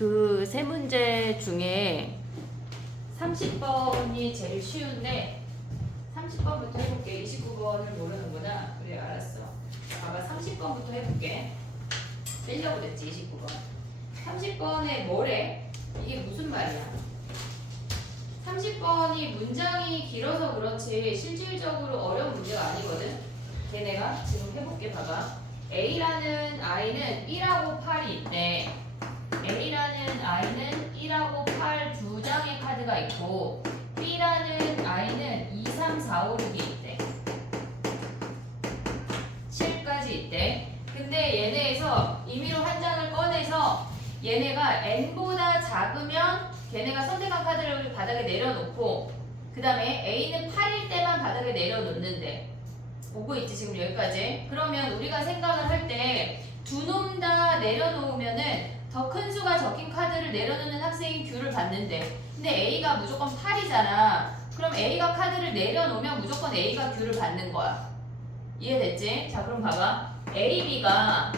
그 세 문제 중에 30번이 제일 쉬운데 30번부터 해볼게. 29번을 모르는구나. 그래, 알았어. 봐봐, 30번부터 해볼게. 빼려고 그랬지, 29번. 30번에 뭐래? 이게 무슨 말이야? 30번이 문장이 길어서 그렇지 실질적으로 어려운 문제가 아니거든. 걔네가 지금 해볼게. 봐봐. A라는 아이는 1하고 8이 있대. A라는 아이는 1하고 8 두 장의 카드가 있고 B라는 아이는 2, 3, 4, 5, 6이 있대. 7까지 있대. 근데 얘네에서 임의로 한 장을 꺼내서 얘네가 n보다 작으면 걔네가 선택한 카드를 바닥에 내려놓고 그 다음에 A는 8일 때만 바닥에 내려놓는데 보고 있지 지금 여기까지. 그러면 우리가 생각을 할 때 두 놈 다 내려놓으면은 더 큰 수가 적힌 카드를 내려놓는 학생이 큐를 받는데 근데 A가 무조건 8이잖아. 그럼 A가 카드를 내려놓으면 무조건 A가 큐를 받는 거야. 이해됐지? 자 그럼 봐봐. A, B가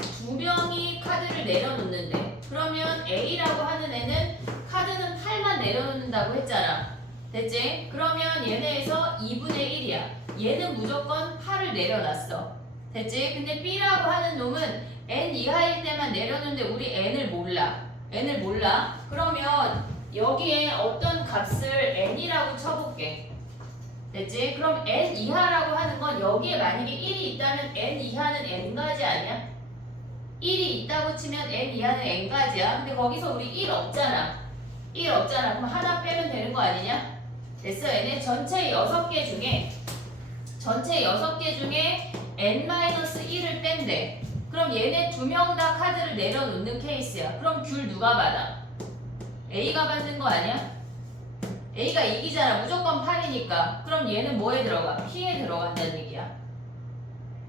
두 명이 카드를 내려놓는데 그러면 A라고 하는 애는 카드는 8만 내려놓는다고 했잖아. 됐지? 그러면 얘네에서 2분의 1이야. 얘는 무조건 8을 내려놨어. 됐지? 근데 B라고 하는 놈은 n 이하일 때만 내려놓는데 우리 n을 몰라. n을 몰라. 그러면 여기에 어떤 값을 n이라고 쳐볼게. 됐지? 그럼 n 이하라고 하는 건 여기에 만약에 1이 있다면 n 이하는 n까지 아니야? 1이 있다고 치면 n 이하는 n까지야. 근데 거기서 우리 1 없잖아. 1 없잖아. 그럼 하나 빼면 되는 거 아니냐? 됐어. 얘네 전체 6개 중에 n-1을 뺀대. 그럼 얘네 두 명 다 카드를 내려놓는 케이스야. 그럼 귤 누가 받아? A가 받는 거 아니야? A가 이기잖아. 무조건 8이니까. 그럼 얘는 뭐에 들어가? P에 들어간다는 얘기야.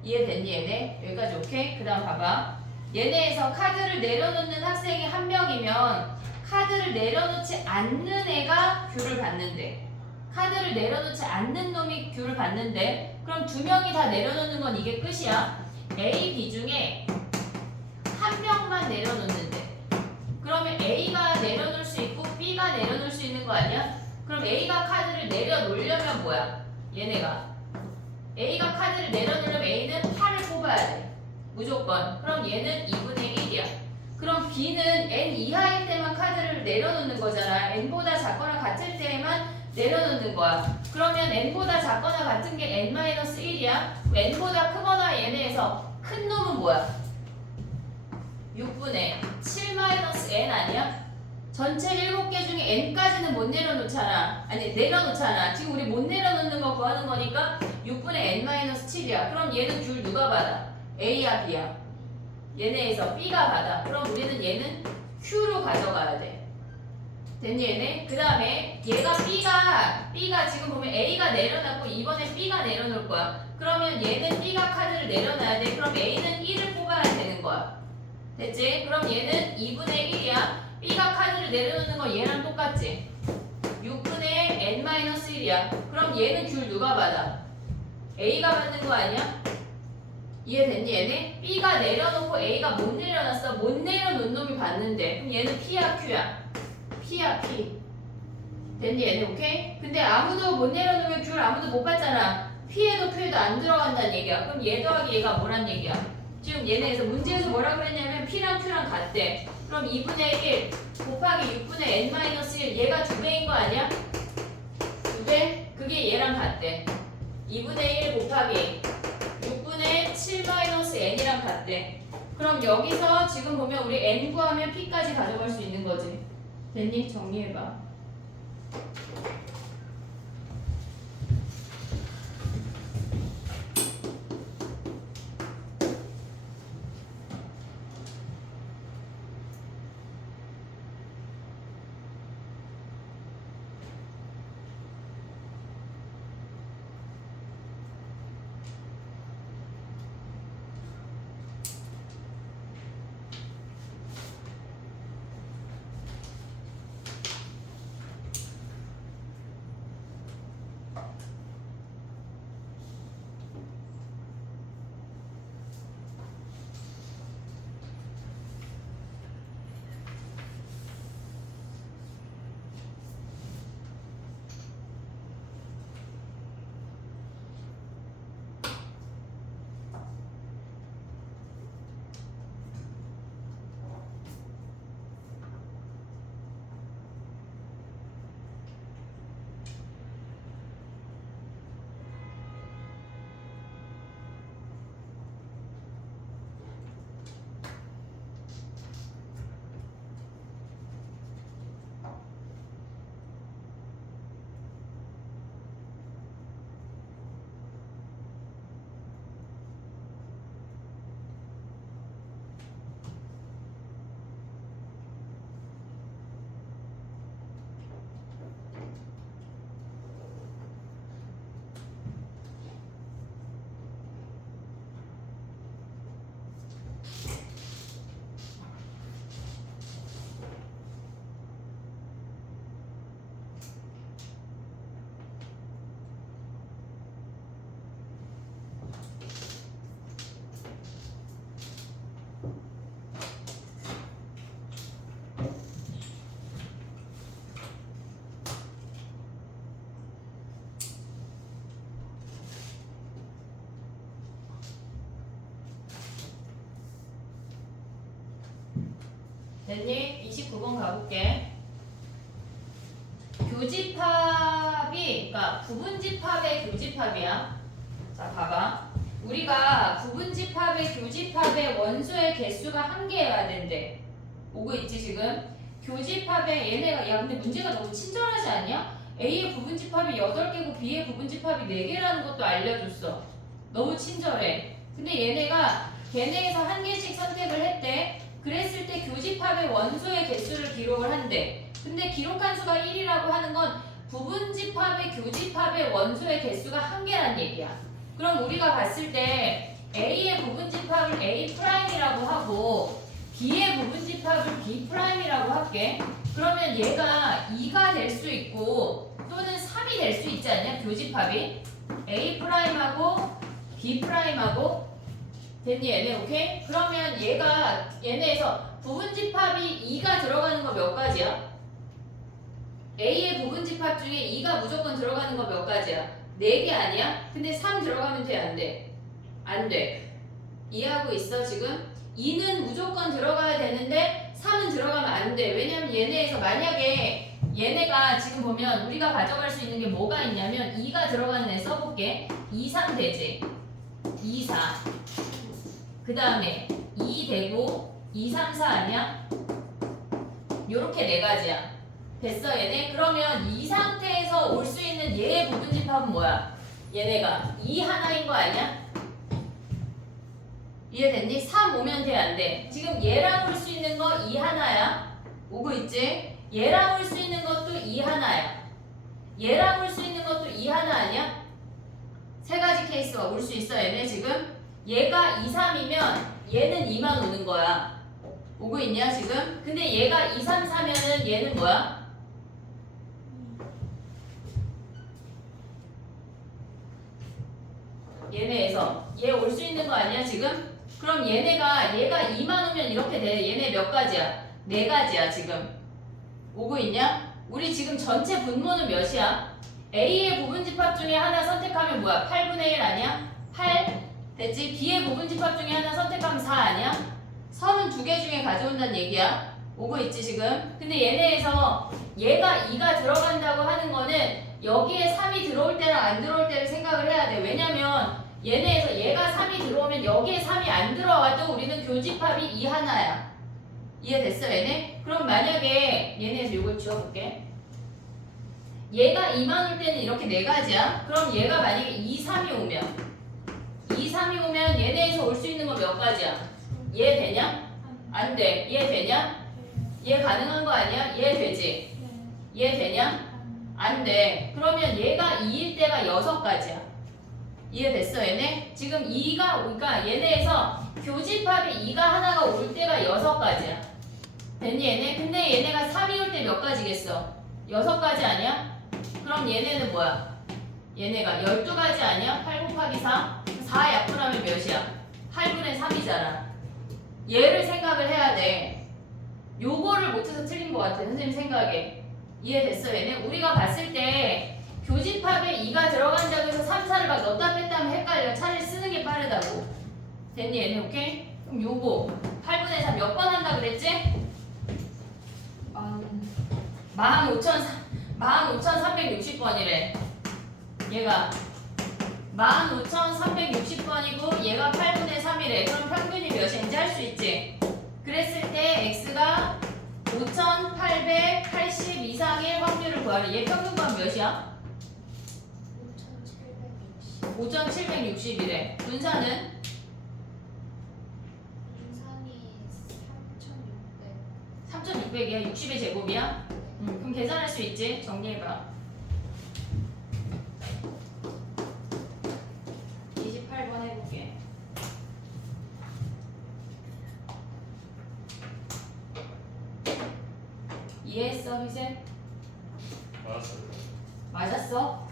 이해됐니 얘네? 여기까지 오케이? 그 다음 봐봐. 얘네에서 카드를 내려놓는 학생이 한 명이면 카드를 내려놓지 않는 애가 귤을 받는데 카드를 내려놓지 않는 놈이 귤을 받는데 그럼 두 명이 다 내려놓는 건 이게 끝이야. A, B 중에 한 명만 내려놓는데 그러면 A가 내려놓을 수 있고 B가 내려놓을 수 있는 거 아니야? 그럼 A가 카드를 내려놓으려면 뭐야? 얘네가 A가 카드를 내려놓으려면 A는 8을 뽑아야 돼. 무조건. 그럼 얘는 2분의 1이야. 그럼 B는 n 이하일 때만 카드를 내려놓는 거잖아. n보다 작거나 같을 때에만 내려놓는 거야. 그러면 n보다 작거나 같은 게 n-1이야. n보다 크거나 얘네에서 큰 놈은 뭐야? 6분의 7-n 아니야? 전체 7개 중에 n까지는 못 내려놓잖아. 아니 내려놓잖아. 지금 우리 못 내려놓는 거 구하는 거니까 6분의 n-7이야. 그럼 얘는 귤 누가 받아? A야 B야? 얘네에서 B가 받아. 그럼 우리는 얘는 Q로 가져가야 돼. 됐니 얘네? 그 다음에 얘가 B가 지금 보면 A가 내려놨고 이번에 B가 내려놓을 거야. 그러면 얘는 B가 카드를 내려놔야 돼. 그럼 A는 1을 뽑아야 되는 거야. 됐지? 그럼 얘는 2분의 1이야. B가 카드를 내려놓는 거 얘랑 똑같지? 6분의 n-1이야. 그럼 얘는 귤 누가 받아? A가 받는 거 아니야? 이해됐니 얘네? B가 내려놓고 A가 못 내려놨어. 못 내려놓은 놈이 받는데 그럼 얘는 P야 Q야? P야 P. 됐니 얘네? 오케이? 근데 아무도 못 내려놓으면 귤 아무도 못 받잖아. P에도 Q에도 안 들어간다는 얘기야. 그럼 얘 더하기 얘가 뭐란 얘기야? 지금 얘네에서 문제에서 뭐라 그랬냐면 P랑 Q랑 같대. 그럼 2분의 1 곱하기 6분의 n-1 얘가 2배인 거 아니야? 2배? 그게 얘랑 같대. 2분의 1 곱하기 6분의 7-n이랑 같대. 그럼 여기서 지금 보면 우리 n 구하면 p까지 가져갈 수 있는 거지. 됐니? 정리해봐. 됐니? 29번 가볼게. 교집합이, 그러니까 부분집합의 교집합이야. 자, 봐봐. 우리가 부분집합의 교집합의 원소의 개수가 한 개여야 된대. 오고 있지 지금? 교집합의 얘네가, 야 근데 문제가 너무 친절하지 않냐? A의 부분집합이 8개고 B의 부분집합이 4개라는 것도 알려줬어. 너무 친절해. 근데 얘네가 걔네에서 한 개씩 선택을 했대. 그랬을 때 교집합의 원소의 개수를 기록을 한대. 근데 기록한 수가 1이라고 하는 건 부분집합의 교집합의 원소의 개수가 한 개란 얘기야. 그럼 우리가 봤을 때 A의 부분집합을 A'이라고 하고 B의 부분집합을 B'이라고 할게. 그러면 얘가 2가 될 수 있고 또는 3이 될 수 있지 않냐? 교집합이 A'하고 B'하고 됐니 얘네? 오케이? 그러면 얘네에서 부분집합이 2가 들어가는 거 몇 가지야? A의 부분집합 중에 2가 무조건 들어가는 거 몇 가지야? 4개 아니야? 근데 3 들어가면 돼? 안 돼? 안 돼. 이해하고 있어 지금? 2는 무조건 들어가야 되는데 3은 들어가면 안 돼. 왜냐면 얘네에서 만약에 얘네가 지금 보면 우리가 가져갈 수 있는 게 뭐가 있냐면 2가 들어가는 애 써볼게. 2, 3 되지? 2, 4. 그 다음에 2 되고 2, 3, 4 아니야? 요렇게 4가지야. 됐어 얘네? 그러면 이 상태에서 올 수 있는 얘의 부분집합은 뭐야? 얘네가 2 하나인 거 아니야? 이해됐니? 3 오면 돼 안 돼? 지금 얘랑 올 수 있는 거 2 하나야. 오고 있지? 얘랑 올 수 있는 것도 2 하나야. 얘랑 올 수 있는 것도 2 하나 아니야? 3가지 케이스가 올 수 있어 얘네 지금? 얘가 2, 3이면 얘는 2만 오는 거야. 오고 있냐 지금? 근데 얘가 2, 3, 4면은 얘는 뭐야? 얘네에서 얘 올 수 있는 거 아니야 지금? 그럼 얘가 2만 오면 이렇게 돼. 얘네 몇 가지야? 4가지야 지금. 오고 있냐? 우리 지금 전체 분모는 몇이야? A의 부분집합 중에 하나 선택하면 뭐야? 8분의 1 아니야? 8 됐지? B의 부분집합 중에 하나 선택하면 4 아니야? 32개 중에 가져온다는 얘기야. 오고 있지 지금? 근데 얘네에서 얘가 2가 들어간다고 하는 거는 여기에 3이 들어올 때랑 안 들어올 때를 생각을 해야 돼. 왜냐면 얘네에서 얘가 3이 들어오면 여기에 3이 안 들어와도 우리는 교집합이 2 하나야. 이해됐어 얘네? 그럼 만약에 얘네에서 이걸 지워볼게. 얘가 2만 올 때는 이렇게 4가지야. 그럼 얘가 만약에 2, 3이 오면 2, 3이 오면 얘네에서 올 수 있는 거 몇 가지야? 얘 되냐? 안 돼. 얘 되냐? 얘 가능한 거 아니야? 얘 되지? 얘 되냐? 안 돼. 그러면 얘가 2일 때가 6가지야. 이해됐어 얘네? 지금 2가 그러니까 얘네에서 교집합이 2가 하나가 올 때가 6가지야. 됐니 얘네? 근데 얘네가 3이 올 때 몇 가지겠어? 6가지 아니야? 그럼 얘네는 뭐야? 얘네가 12가지 아니야? 8 곱하기 4? 4 약분하면 몇이야? 8분의 3이잖아. 얘를 생각을 해야 돼. 요거를 못해서 틀린 것 같아 선생님 생각에. 이해됐어 얘네? 우리가 봤을 때 교집합에 2가 들어간다고 해서 3, 4를 막 넣다 뺐다 하면 헷갈려. 차라리 쓰는 게 빠르다고. 됐니 얘네? 오케이? 그럼 요거 8분의 3 몇 번 한다 그랬지? 15,360번이래. 얘가 15,360번이고 얘가 8분의 3이래. 그럼 평균이 몇인지 할 수 있지? 그랬을 때 x가 5,880 이상의 확률을 구하래. 얘 평균값 몇이야? 5,760이래. 분산은? 분산이 3,600. 3,600이야? 60의 제곱이야? 그럼 계산할 수 있지? 정리해봐. 28번 해볼게. 이해했어, 희세? 맞았어요. 맞았어?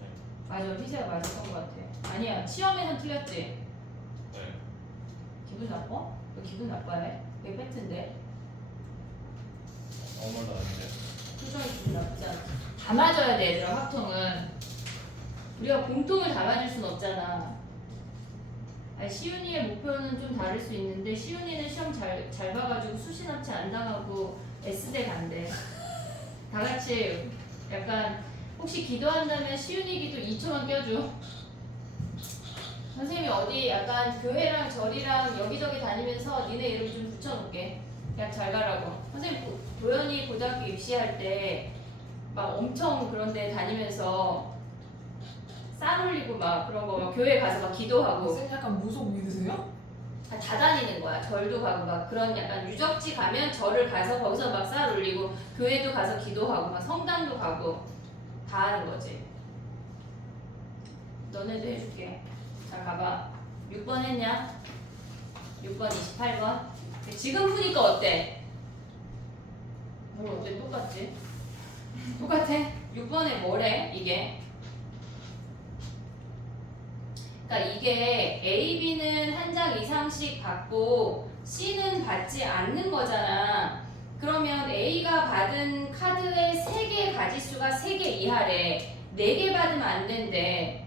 네. 맞아, 희세가 맞았던 것 같아. 아니야, 시험에선 틀렸지? 네. 기분 나빠? 너 기분 나빠해? 왜 팩트인데? 아무 말도 안 했는데. 표정이 기분 나쁘지 않아. 다 맞아야 돼, 얘들아, 확통은. 우리가 공통을 다 맞을 순 없잖아. 시윤이의 목표는 좀 다를 수 있는데 시윤이는 시험 잘 봐가지고 수시 납치 안 당하고 S대 간대. 다 같이 약간 혹시 기도한다면 시윤이 기도 2초만 껴줘. 선생님이 어디 약간 교회랑 절이랑 여기저기 다니면서 니네 이름 좀 붙여놓을게. 그냥 잘 가라고. 선생님 도연이 고등학교 입시할 때 막 엄청 그런 데 다니면서 쌀 올리고 막 그런 거 막 교회 가서 막 기도하고 쌤 약간 무속 믿으세요? 다 다니는 거야. 절도 가고 막 그런 약간 유적지 가면 절을 가서 거기서 막 쌀 올리고 교회도 가서 기도하고 막 성당도 가고 다 하는 거지. 너네도 해줄게. 자 가봐. 6번 했냐? 6번 28번. 지금 푸니까 어때? 어때? 똑같지? 똑같아. 6번에 뭐래? 이게 그러니까 이게 A, B는 한 장 이상씩 받고 C는 받지 않는 거잖아. 그러면 A가 받은 카드의 3개 가지수가 3개 이하래. 4개 받으면 안 된대.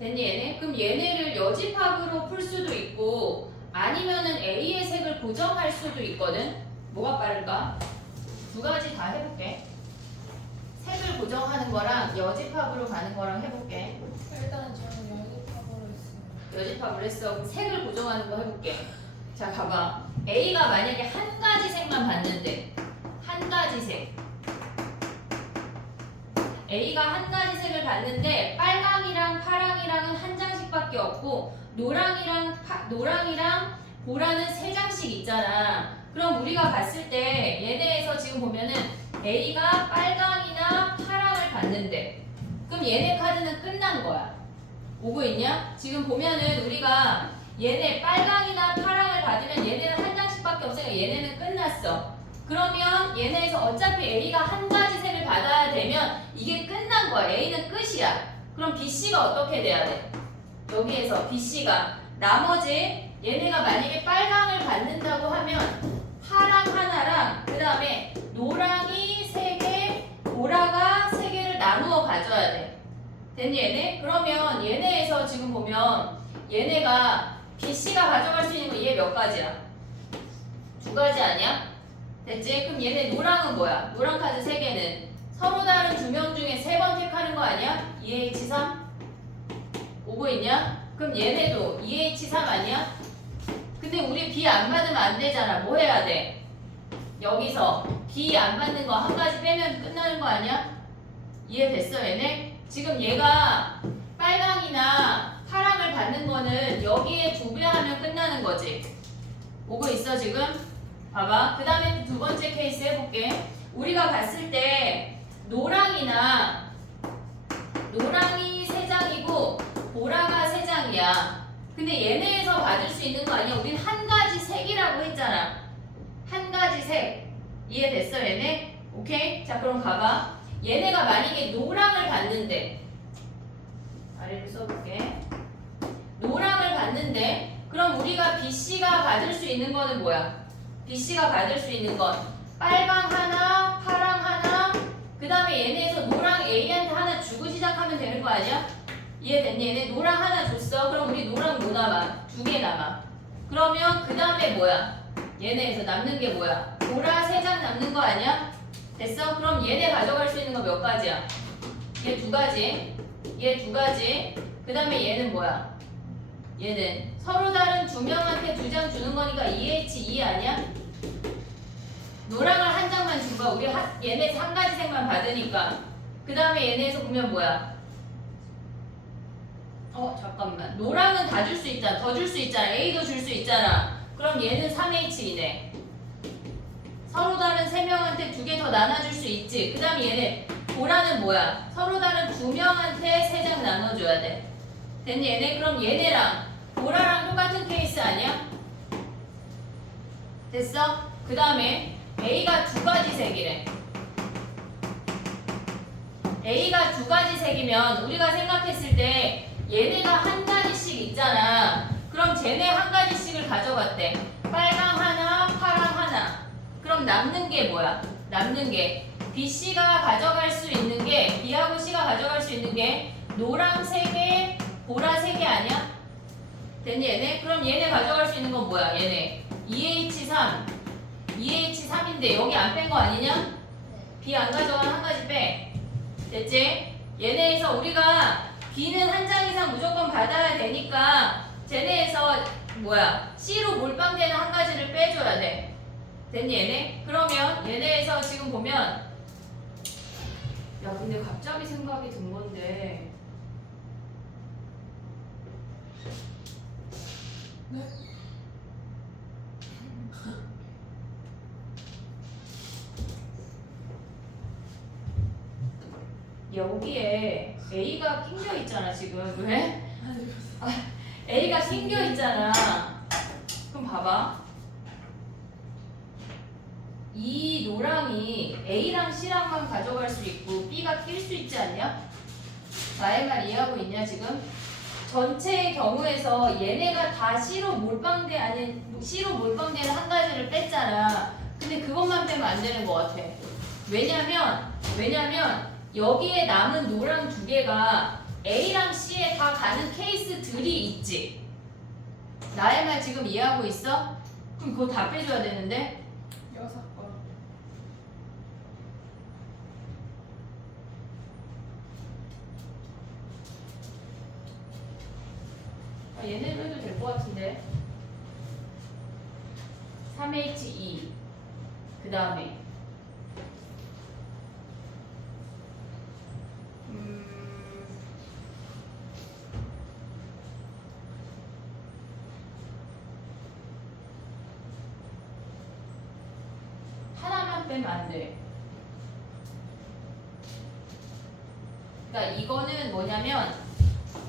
됐니 얘네? 그럼 얘네를 여집합으로 풀 수도 있고 아니면은 A의 색을 고정할 수도 있거든. 뭐가 빠를까? 두 가지 다 해볼게. 색을 고정하는 거랑 여집합으로 가는 거랑 해볼게. 일단은 저는 여기파고를 했어요. 여집합을 했어. 그럼 색을 고정하는 거 해볼게. 자, 봐봐. A가 만약에 한 가지 색만 봤는데, 한 가지 색. A가 한 가지 색을 봤는데, 빨강이랑 파랑이랑은 한 장씩밖에 없고, 노랑이랑 보라는 3장씩 있잖아. 그럼 우리가 봤을 때, 얘네에서 지금 보면은 A가 빨강이나 파랑을 봤는데, 그럼 얘네 카드는 끝난 거야. 오고 있냐? 지금 보면은 우리가 얘네 빨강이나 파랑을 받으면 얘네는 한 장씩밖에 없으니까 얘네는 끝났어. 그러면 얘네에서 어차피 A가 한 가지 색을 받아야 되면 이게 끝난 거야. A는 끝이야. 그럼 BC가 어떻게 돼야 돼? 여기에서 BC가 나머지 얘네가 만약에 빨강을 받는다고 하면 파랑 하나랑 그 다음에 노랑이 3개, 보라가 3개를 나누어 가져야 돼. 됐니 얘네? 그러면 얘네에서 지금 보면 얘네가 BC가 가져갈 수 있는 거 얘 몇 가지야? 2가지 아니야? 됐지? 그럼 얘네 노랑은 뭐야? 노랑 카드 3개는 서로 다른 2명 중에 3번 택하는 거 아니야? 2H3? 오고 있냐? 그럼 얘네도 2H3 아니야? 근데 우리 B 안 받으면 안 되잖아. 뭐 해야 돼? 여기서 B 안 받는 거 한 가지 빼면 끝나는 거 아니야? 이해됐어 얘네? 지금 얘가 빨강이나 파랑을 받는 거는 여기에 2배 하면 끝나는 거지. 오고 있어 지금? 봐봐. 그 다음에 두 번째 케이스 해볼게. 우리가 봤을 때 노랑이 3장이고 보라가 3장이야. 근데 얘네에서 받을 수 있는 거 아니야? 우린 한 가지 색이라고 했잖아. 한 가지 색. 이해됐어 얘네? 오케이? 자 그럼 봐봐. 얘네가 만약에 노랑을 받는데 아래를 써볼게. 노랑을 받는데 그럼 우리가 BC가 받을 수 있는 거는 뭐야? BC가 받을 수 있는 건 빨강 하나, 파랑 하나, 그 다음에 얘네에서 노랑 A한테 하나 주고 시작하면 되는 거 아니야? 이해됐니? 얘네 노랑 하나 줬어. 그럼 우리 노랑 뭐 남아? 2개 남아. 그러면 그 다음에 뭐야? 얘네에서 남는 게 뭐야? 보라 3장 남는 거 아니야? 됐어? 그럼 얘네 가져갈 수 있는 거 몇 가지야? 얘 2가지. 얘 2가지. 그 다음에 얘는 뭐야? 얘는 서로 다른 2명한테 2장 주는 거니까 2H2 아니야? 노랑을 한 장만 준 거야. 우리 얘네 한 가지 색만 받으니까. 그 다음에 얘네에서 보면 뭐야? 잠깐만. 노랑은 다 줄 수 있잖아. 더 줄 수 있잖아. A도 줄 수 있잖아. 그럼 얘는 3H이네. 서로 다른 3명한테 2개 더 나눠줄 수 있지. 그 다음에 얘네 보라는 뭐야? 서로 다른 2명한테 3장 나눠줘야 돼. 됐니 얘네? 그럼 얘네랑 보라랑 똑같은 케이스 아니야? 됐어? 그 다음에 A가 2가지 색이래. A가 2가지 색이면 우리가 생각했을 때 얘네가 한 가지씩 있잖아. 그럼 쟤네 한 가지씩을 가져갔대. 빨강 하나, 파랑 하나. 그럼 남는 게 뭐야? 남는 게 BC가 가져갈 수 있는 게 B하고 C가 가져갈 수 있는 게 노랑 3개, 보라 3개 아니야? 됐니 얘네? 그럼 얘네 가져갈 수 있는 건 뭐야 얘네 2H3 2H3인데 여기 안 뺀 거 아니냐? B 안 가져가면 한 가지 빼 됐지? 얘네에서 우리가 B는 한 장 이상 무조건 받아야 되니까 쟤네에서 뭐야 C로 몰빵되는 한 가지를 빼줘야 돼 됐니 얘네? 그러면 얘네에서 지금 보면 야 근데 갑자기 생각이 든 건데 네? 여기에 A가 낑겨 있잖아 지금 왜? 아니 A가 낑겨 있잖아 그럼 봐봐 이 노랑이 A랑 C랑만 가져갈 수 있고 B가 낄 수 있지 않냐? 나의 말 이해하고 있냐 지금? 전체의 경우에서 얘네가 다 C로 몰빵되는 한 가지를 뺐잖아 근데 그것만 빼면 안 되는 것 같아 왜냐면 여기에 남은 노랑 두 개가 A랑 C에 다 가는 케이스들이 있지 나의 말 지금 이해하고 있어? 그럼 그거 다 빼줘야 되는데 여섯 번. 얘네로 해도 될 것 같은데 3H2 그 다음에 하나만 빼면 안 돼. 그러니까 이거는 뭐냐면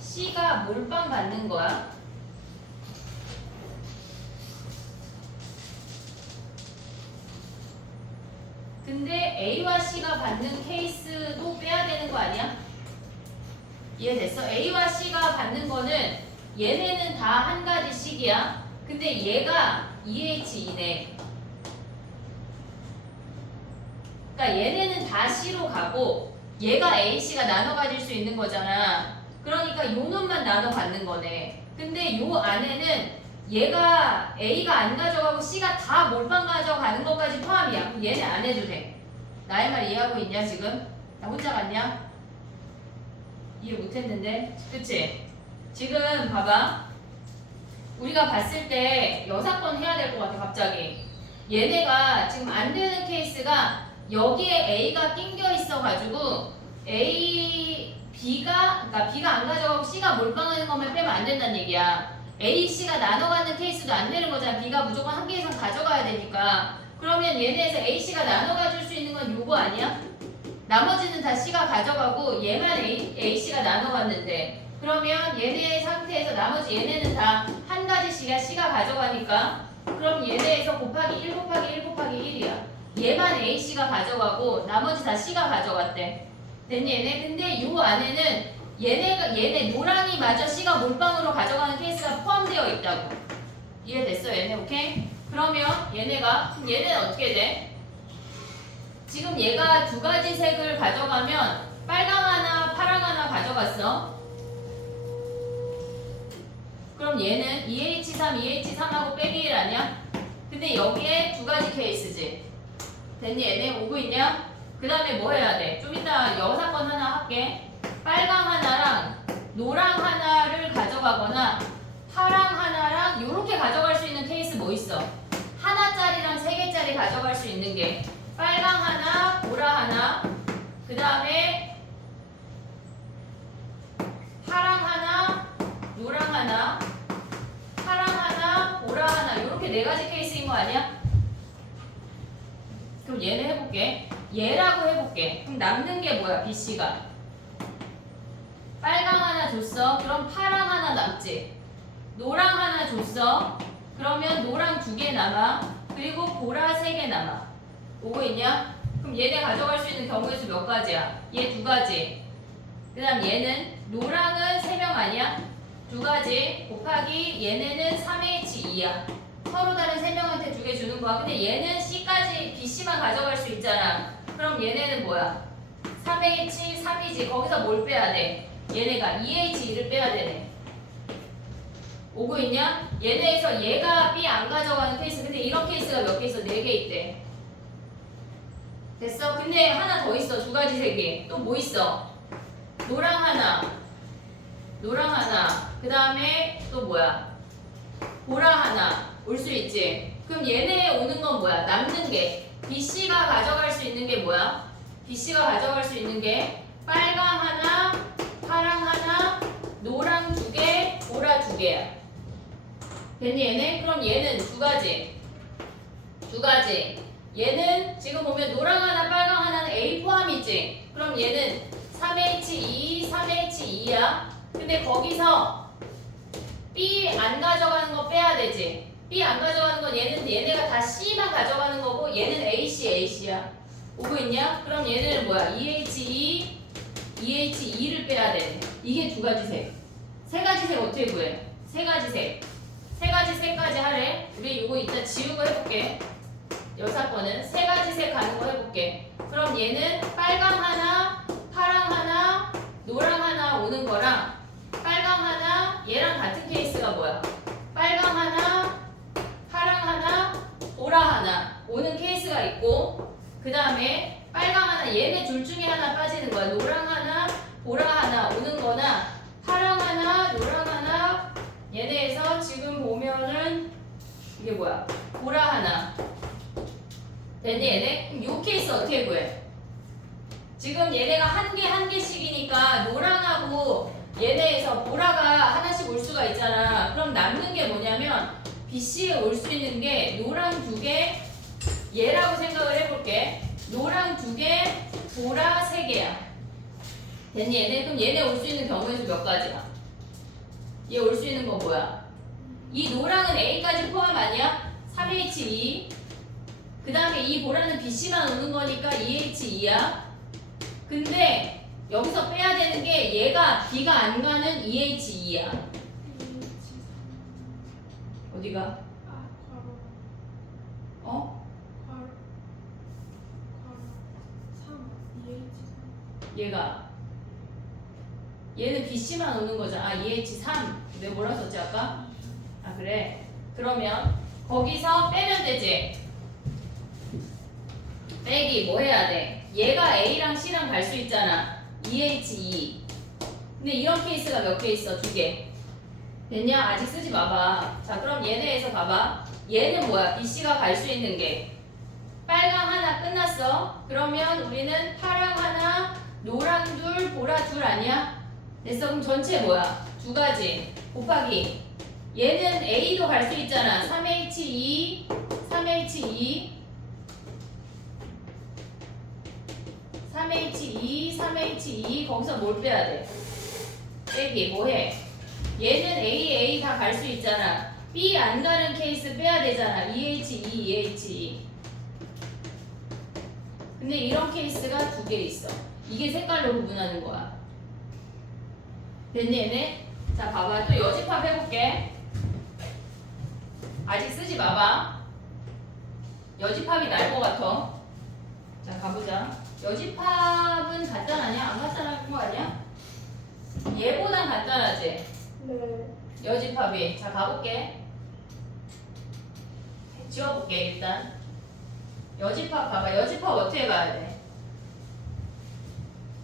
C가 몰빵 받는 거야. 근데 A와 C가 받는 케이스도 빼야 되는 거 아니야? 이해됐어? A와 C가 받는 거는 얘네는 다 한 가지씩이야. 근데 얘가 2H2네. 그러니까 얘네는 다 C로 가고 얘가 A, C가 나눠 가질 수 있는 거잖아. 그러니까 요 놈만 나눠 갖는 거네. 근데 요 안에는 얘가 A가 안 가져가고 C가 다 몰빵 가져가는 것까지 포함이야. 그럼 얘는 안 해도 돼. 나의 말 이해하고 있냐 지금? 나 혼자 갔냐? 이해 못했는데? 그치? 지금 봐봐. 우리가 봤을 때 여사건 해야 될 것 같아 갑자기. 얘네가 지금 안 되는 케이스가 여기에 A가 낑겨 있어가지고 그러니까 B가 안 가져가고 C가 몰빵하는 것만 빼면 안 된다는 얘기야. A, C가 나눠가는 케이스도 안 되는 거잖아. B가 무조건 한 개 이상 가져가야 되니까. 그러면 얘네에서 A, C가 나눠 가질 수 있는 건 요거 아니야? 나머지는 다 C가 가져가고 얘만 A, C가 나눠 갔는데 그러면 얘네 상태에서 나머지 얘네는 다 한 가지씩이야. C가 가져가니까 그럼 얘네에서 곱하기 1 곱하기 1 곱하기 1이야. 얘만 A, C가 가져가고 나머지 다 C가 가져갔대. 됐니 얘네? 근데 요 안에는 얘네 노랑이 마저 C가 몰빵으로 가져가는 케이스가 포함되어 있다고. 이해됐어 얘네? 오케이? 그러면 얘네는 어떻게 돼? 지금 얘가 두 가지 색을 가져가면 빨강 하나 파랑 하나 가져갔어. 그럼 얘는 2H3하고 빼기 1 아니야? 근데 여기에 두 가지 케이스지. 됐니 얘네? 오고 있냐? 그 다음에 뭐 해야 돼? 좀 이따 여사건 하나 할게. 빨강 하나랑 노랑 하나를 가져가거나 파랑 하나랑 요렇게 가져갈 수 있는 케이스 뭐 있어? 하나짜리랑 세 개짜리 가져갈 수 있는 게 빨강 하나, 보라 하나, 그 다음에 파랑 하나, 노랑 하나, 파랑 하나, 보라 하나 요렇게 네 가지 케이스인 거 아니야? 그럼 얘는 해볼게. 얘라고 해볼게. 그럼 남는 게 뭐야? BC가 빨강 하나 줬어. 그럼 파랑 하나 남지. 노랑 하나 줬어. 그러면 노랑 2개 남아. 그리고 보라 3개 남아. 오고 있냐? 그럼 얘네 가져갈 수 있는 경우의 수 몇 가지야? 얘 2가지. 그 다음 얘는 노랑은 3명 아니야? 2가지 곱하기 얘네는 3H2야. 서로 다른 3명한테 2개 주는 거야. 근데 얘는 C까지 BC만 가져갈 수 있잖아. 그럼 얘네는 뭐야? 3H, 3이지. 거기서 뭘 빼야 돼? 얘네가 2H2를 빼야 되네. 오고 있냐? 얘네에서 얘가 B 안 가져가는 케이스. 근데 이런 케이스가 몇 개 있어? 4개 있대. 됐어? 근데 하나 더 있어. 두 가지 색이. 또 뭐 있어? 노랑 하나. 노랑 하나. 그 다음에 또 뭐야? 보라 하나. 올 수 있지? 그럼 얘네 오는 건 뭐야? 남는 게. BC가 가져갈 수 있는 게 뭐야? BC가 가져갈 수 있는 게 빨강 하나, 파랑 하나, 노랑 2개, 보라 2개야. 됐니 얘네? 그럼 얘는 두 가지. 두 가지. 얘는 지금 보면 노랑 하나, 빨강 하나는 A 포함이지. 그럼 얘는 3H2, 3H2야. 근데 거기서 B 안 가져가는 거 빼야 되지. B 안 가져가는 건 얘네가 다 C만 가져가는 거고 얘는 AC, AC야. 오고 있냐? 그럼 얘네는 뭐야? EH2, EH2를 빼야 돼. 이게 두 가지 색. 세 가지 색 어떻게 구해? 세 가지 색. 세 가지 색까지 하래. 우리 이거 이따 지우고 해볼게. 여사건은 세 가지 색 가는 거 해볼게. 그럼 얘는 빨강 하나, 파랑 하나, 노랑 하나 오는 거랑 빨강 하나, 얘랑 같은 케이스가 뭐야? 빨강 하나, 파랑 하나, 보라 하나 오는 케이스가 있고 그 다음에 빨강 하나, 얘네 둘 중에 하나 빠지는 거야. 노랑 하나, 보라 하나 오는 거나 파랑 하나, 노랑 하나 얘네에서 지금 보면은 이게 뭐야? 보라 하나 됐니 얘네? 그럼 요 케이스 어떻게 구해? 지금 얘네가 한 개씩이니까 노랑하고 얘네에서 보라가 하나씩 올 수가 있잖아. 그럼 남는 게 뭐냐면 BC에 올 수 있는 게 노랑 2개 얘라고 생각을 해볼게. 노랑 2개, 보라 3개야. 됐니 얘네? 그럼 얘네 올 수 있는 경우의 수 몇 가지야? 얘 올 수 있는 거 뭐야? 이 노랑은 A까지 포함 아니야? 3H2 그 다음에 이 보라는 BC만 오는 거니까 2H2야. 근데 여기서 빼야 되는 게 얘가 B가 안 가는 2H2야. 어디가? 아, 괄호. 어? 괄호. 3. EH3. 얘가 얘는 BC만 오는 거잖아. 2H3 내가 뭐라 썼지 아까? 아 그래. 그러면 거기서 빼면 되지. 빼기 뭐 해야 돼? 얘가 A랑 C랑 갈 수 있잖아. 2H2 근데 이런 케이스가 몇 개 있어? 2개 됐냐? 아직 쓰지 마봐. 자 그럼 얘네에서 봐봐. 얘는 뭐야? BC가 갈 수 있는 게 빨강 하나 끝났어. 그러면 우리는 파랑 하나, 노랑 둘, 보라 둘 아니야? 됐어. 그럼 전체 뭐야? 두 가지 곱하기 얘는 A도 갈 수 있잖아. 3H2, 3H2 3H2, 3H2 거기서 뭘 빼야 돼? 빼기 뭐해? 얘는 A 다 갈 수 있잖아. B 안 가는 케이스 빼야 되잖아. 2H2, 2H2 근데 이런 케이스가 2개 있어. 이게 색깔로 구분하는 거야. 됐니 얘네? 자 봐봐. 또 여집합 해볼게. 아직 쓰지 마봐. 여집합이 날 것 같아. 자 가보자. 여집합은 간단하냐? 안 간단한 거 아니야? 얘보단 간단하지? 네. 여집합이. 자 가볼게. 지워볼게 일단. 여집합 봐봐. 여집합 어떻게 가야 돼?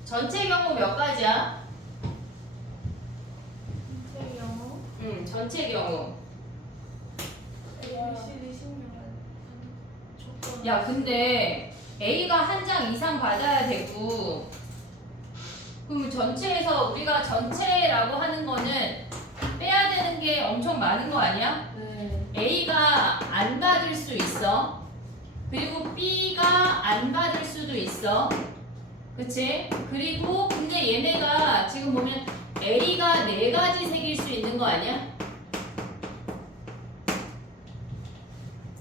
전체 경우 몇 가지야? 인생 영어. 전체 경우. ABCD 신경 조건. 야 근데 A가 한 장 이상 받아야 되고 그럼 전체에서 우리가 전체라고 하는 거는 빼야 되는 게 엄청 많은 거 아니야? 네. A가 안 받을 수 있어. 그리고 B가 안 받을 수도 있어. 그치? 그리고 근데 얘네가 지금 보면 A가 4가지 색일 수 있는 거 아니야?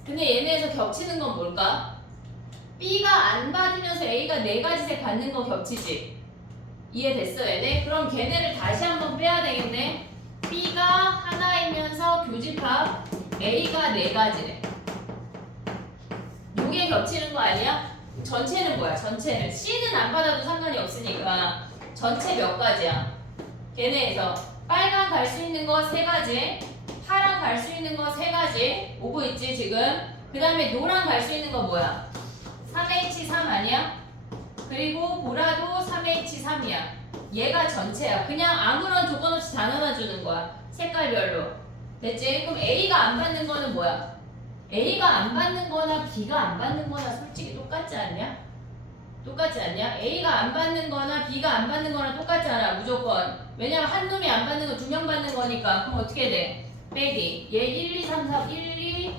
근데 얘네에서 겹치는 건 뭘까? B가 안 받으면서 A가 4가지 색 받는 거 겹치지? 이해됐어 얘네? 그럼 걔네를 다시 한번 빼야 되겠네. B가 하나이면서 교집합 A가 4가지래. 요게 겹치는 거 아니야? 전체는 뭐야? 전체는 C는 안 받아도 상관이 없으니까 전체 몇 가지야? 걔네에서 빨강 갈 수 있는 거 3가지 갈 수 있는 거 세 가지 오고 있지 지금. 그 다음에 노랑 갈 수 있는 거 뭐야? 3H3 아니야? 그리고 보라도 3H3이야. 얘가 전체야. 그냥 아무런 조건 없이 다 나눠주는 거야. 색깔별로. 됐지? 그럼 A가 안 받는 거는 뭐야? A가 안 받는 거나 B가 안 받는 거나 솔직히 똑같지 않냐? 똑같지 않냐? A가 안 받는 거나 B가 안 받는 거나 똑같잖아. 무조건. 왜냐면 한 놈이 안 받는 거 두 명 받는 거니까. 그럼 어떻게 돼? 빼기. 얘 1, 2, 3, 4, 1, 2,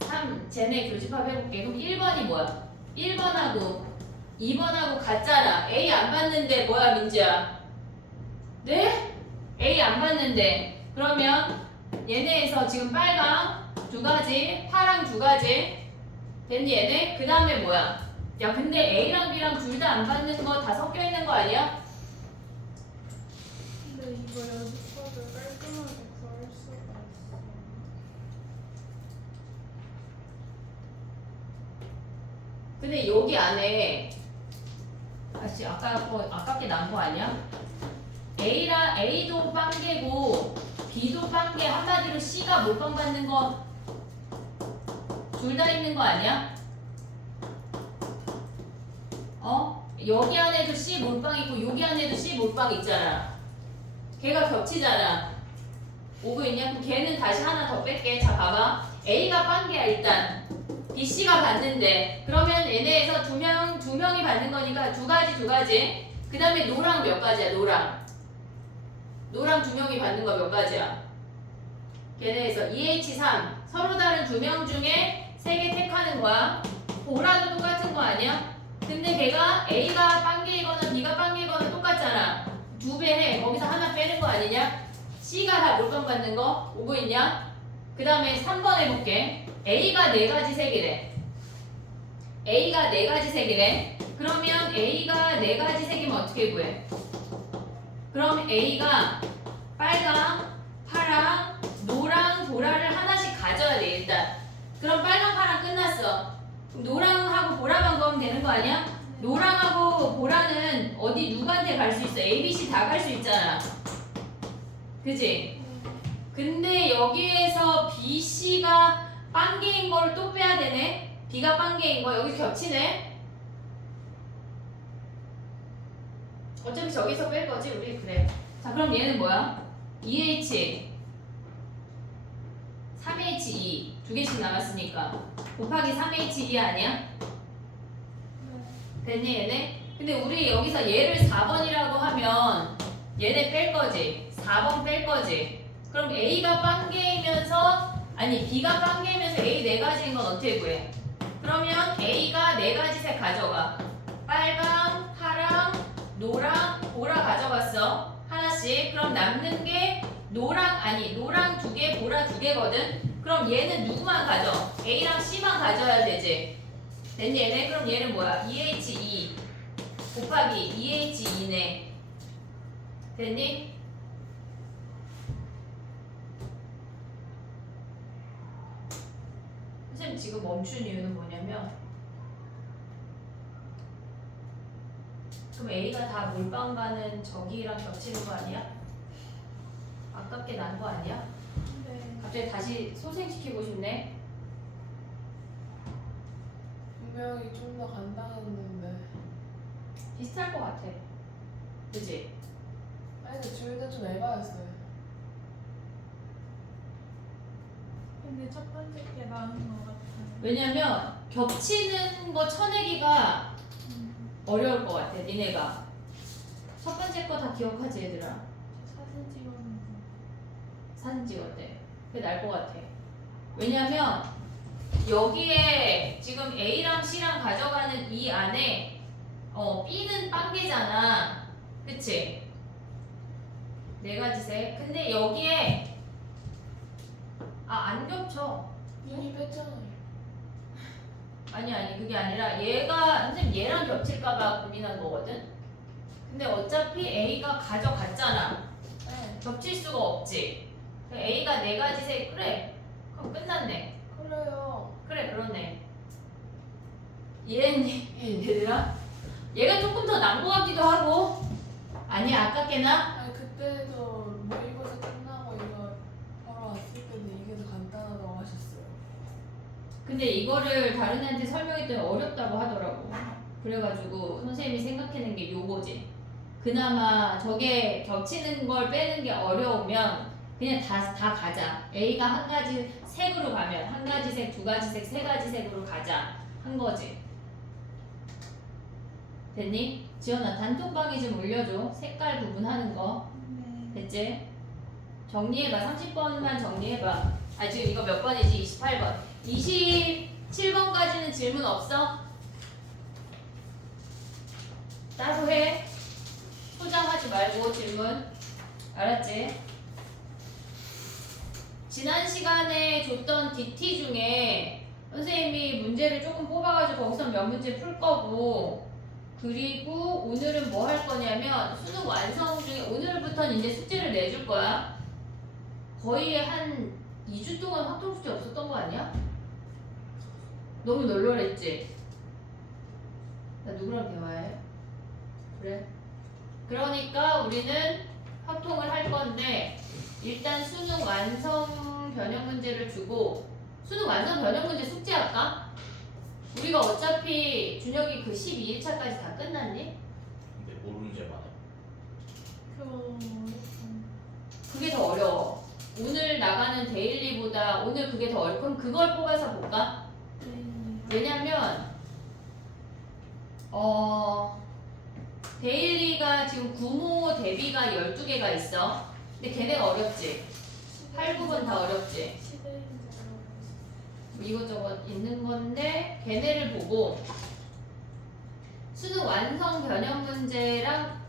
3. 쟤네 교집합 해볼게. 그럼 1번이 뭐야? 1번하고 2번하고 같잖아. A 안 받는데 뭐야 민지야? 네? A 안 받는데. 그러면 얘네에서 지금 빨강 두 가지, 파랑 두 가지. 됐니 얘네? 그 다음에 뭐야? 야 근데 A랑 B랑 둘 다 안 받는 거 다 섞여 있는 거 아니야? 근데 이거 연습서를 깔끔하게 구할 수가 있어. 근데 여기 안에 아씨 아까 거 아깝게 난 거 아니야? A도 빵개고 B도 빵개. 한마디로 C가 몰빵 받는 거 둘 다 있는 거 아니야? 어? 여기 안에도 C 몰빵 있고 여기 안에도 C 몰빵 있잖아. 걔가 겹치잖아. 오고 있냐? 그럼 걔는 다시 하나 더 뺄게. 자 봐봐. A가 빵개야 일단. B, C가 받는데 그러면 얘네에서 두 명이 받는 거니까 두 가지. 그 다음에 노랑 몇 가지야? 노랑 두 명이 받는 거 몇 가지야? 걔네에서 2H3 서로 다른 두 명 중에 세 개 택하는 거야. 보라도 똑같은 거 아니야? 근데 걔가 A가 빵개이거나 B가 빵개이거나 똑같잖아. 두 배 해. 거기서 하나 빼는 거 아니냐? C가 다 몰빵 받는 거 오고 있냐? 그 다음에 3번 해볼게. A가 네 가지 색이래. A가 네 가지 색이래. 그러면 A가 네 가지 색이면 어떻게 구해? 그럼 A가 빨강, 파랑, 노랑, 보라를 하나씩 가져야 돼 일단. 그럼 빨강, 파랑 끝났어. 그럼 노랑하고 보라만 구하면 되는 거 아니야? 노랑하고 보라는 어디 누구한테 갈 수 있어? A, B, C 다 갈 수 있잖아. 그치? 근데 여기에서 B, C가 빵개인 걸 또 빼야 되네. B가 빵개인 거 여기 겹치네. 어차피 저기서 뺄 거지 우리. 그래. 자 그럼 얘는 뭐야? 2H 3H2 두 개씩 남았으니까 곱하기 3H2 아니야? 됐니 얘네? 근데 우리 여기서 얘를 4번이라고 하면 얘네 뺄 거지. 4번 뺄 거지. 그럼 A가 빵개이면서 아니 B가 빵개이면서 A 네 가지인 건 어떻게 구해? 그러면 A가 네 가지 색 가져가. 빨강, 파랑, 노랑, 보라 가져갔어. 하나씩. 그럼 남는 게 노랑 두 개, 보라 두 개거든. 그럼 얘는 누구만 가져? A랑 C만 가져야 되지. 됐니 얘네? 그럼 얘는 뭐야? 2H2 곱하기 2H2네. 됐니? 선생님 지금 멈춘 이유는 뭐냐면 그럼 A가 다 몰빵 가는 저기랑 겹치는 거 아니야? 아깝게 난 거 아니야? 네. 갑자기 다시 소생시키고 싶네. 분명히 좀 더 간단했는데. 비슷할 것 같아. 그치? 아니 근데 둘 다 좀 에바였어요. 근데 첫 번째 게 나은 것 같아요. 왜냐면 겹치는 거 쳐내기가 어려울 것 같아. 니네가 첫 번째 거 다 기억하지 얘들아? 사진 찍었는데. 사진 찍었대. 그게 나을 것 같아. 왜냐면 여기에 지금 A랑 C랑 가져가는 이 안에 B는 빵개잖아. 그치? 네 가지 색. 근데 여기에 안 겹쳐. 이미 뺐잖아요. 아니 그게 아니라 얘가 선생님 얘랑 겹칠까봐 고민한 거거든. 근데 어차피 A가 가져갔잖아. 네. 겹칠 수가 없지. A가 네 가지 색. 그래. 그럼 끝났네. 그래요. 그래 그러네. 이랬니 얘들아? 얘가 조금 더 난 거 같기도 하고. 아니야 아깝게나? 아니 그때도 모의고사 끝나고 이거 바로 왔어요. 근데 이거를 다른 애한테 설명했더니 어렵다고 하더라고. 그래가지고 선생님이 생각해낸 게 요거지. 그나마 저게 겹치는 걸 빼는 게 어려우면 그냥 다 가자. A가 한 가지 색으로 가면 한 가지 색, 두 가지 색, 세 가지 색으로 가자 한 거지. 됐니? 지연아 단톡방에 좀 올려줘. 색깔 구분하는 거. 네. 됐지? 정리해봐. 30번만 정리해봐. 아 지금 이거 몇 번이지? 28번. 27번까지는 질문 없어? 따로 해. 포장하지 말고 질문. 알았지? 지난 시간에 줬던 DT 중에 선생님이 문제를 조금 뽑아가지고 거기서 몇 문제 풀 거고, 그리고 오늘은 뭐 할 거냐면 수능 완성 중에 오늘부터는 이제 숙제를 내줄 거야. 거의 한 2주 동안 확통 숙제 없었던 거 아니야? 너무 널널했지? 나 누구랑 대화해? 그래? 그러니까 우리는 확통을 할 건데 일단 수능 완성 변형 문제를 주고, 수능 완성 변형 문제 숙제할까? 우리가 어차피 준혁이 그 12일차까지 다 끝났니? 근데 모르는 문제 많아요. 그거 그게 더 어려워. 오늘 나가는 데일리보다 오늘 그게 더 어려워. 그럼 그걸 뽑아서 볼까? 왜냐면 데일리가 지금 구모 대비가 12개가 있어. 근데 걔네가 어렵지? 8, 9번 다 어렵지? 시대인지 뭐 이것저것 있는 건데 걔네를 보고 수능 완성 변형 문제랑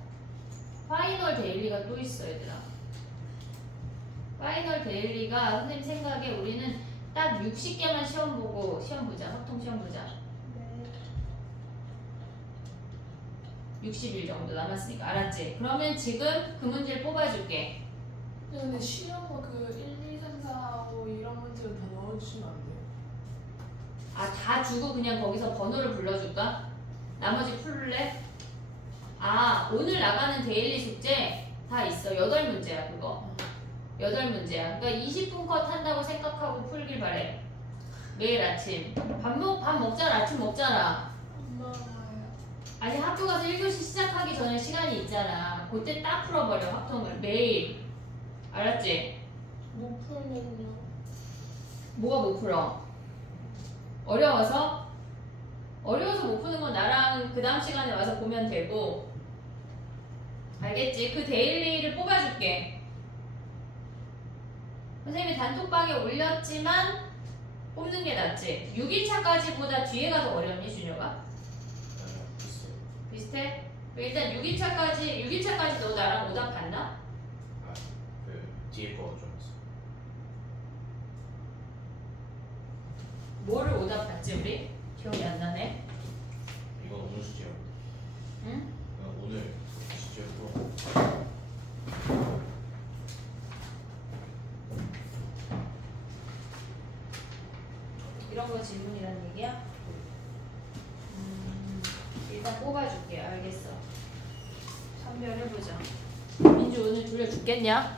파이널 데일리가 또 있어 얘들아. 파이널 데일리가 선생님 생각에 우리는 딱 60개만 시험 보고 시험 보자. 확통 시험 보자. 네. 60일 정도 남았으니까. 알았지? 그러면 지금 그 문제를 뽑아줄게. 근데 실험은 그 1, 2, 3, 4, 5 이런 문제를 다 넣어주시면 안 돼요? 아, 다 주고 그냥 거기서 번호를 불러줄까? 나머지 풀래? 아, 오늘 나가는 데일리 숙제 다 있어. 8문제야 그거. 8문제야. 그러니까 20분 컷 한다고 생각하고 풀길 바래. 매일 아침. 밥 먹잖아. 아침 먹잖아. 엄마와요. 아니 학교 가서 1교시 시작하기 전에 시간이 있잖아. 그때 딱 풀어버려 확통을. 매일. 알았지? 못 풀면요. 뭐가 못 풀어? 어려워서? 어려워서 못 푸는 건 나랑 그 다음 시간에 와서 보면 되고. 알겠지? 그 데일리를 뽑아줄게. 선생님이 단톡방에 올렸지만 뽑는 게 낫지? 6일차까지보다 뒤에가 더 어렵니 준혁아? 아니요, 글쎄요. 비슷해? 일단 6일차까지 너 나랑 오답 봤나? 아, 그 뒤에 거 좀 있어. 뭐를 오답 봤지 우리? 기억이 안 나네. 이건 오늘 수지요. 응? 이건 오늘 수지였고. 이런 거 질문이란 얘기야? 일단 뽑아줄게. 알겠어. 선별해보자. 민주 오늘 돌려죽겠냐?